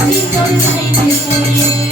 ভিতর যাইতে পড়ে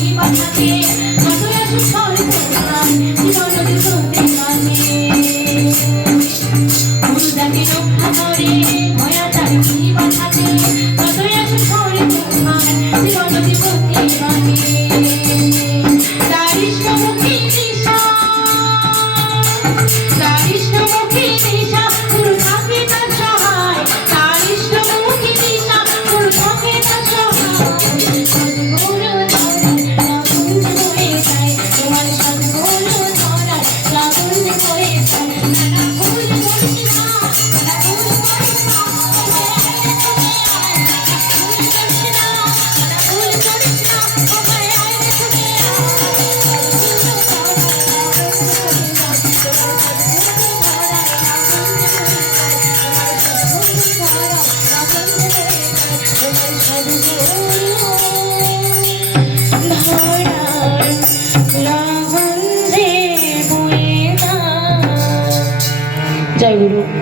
にばかり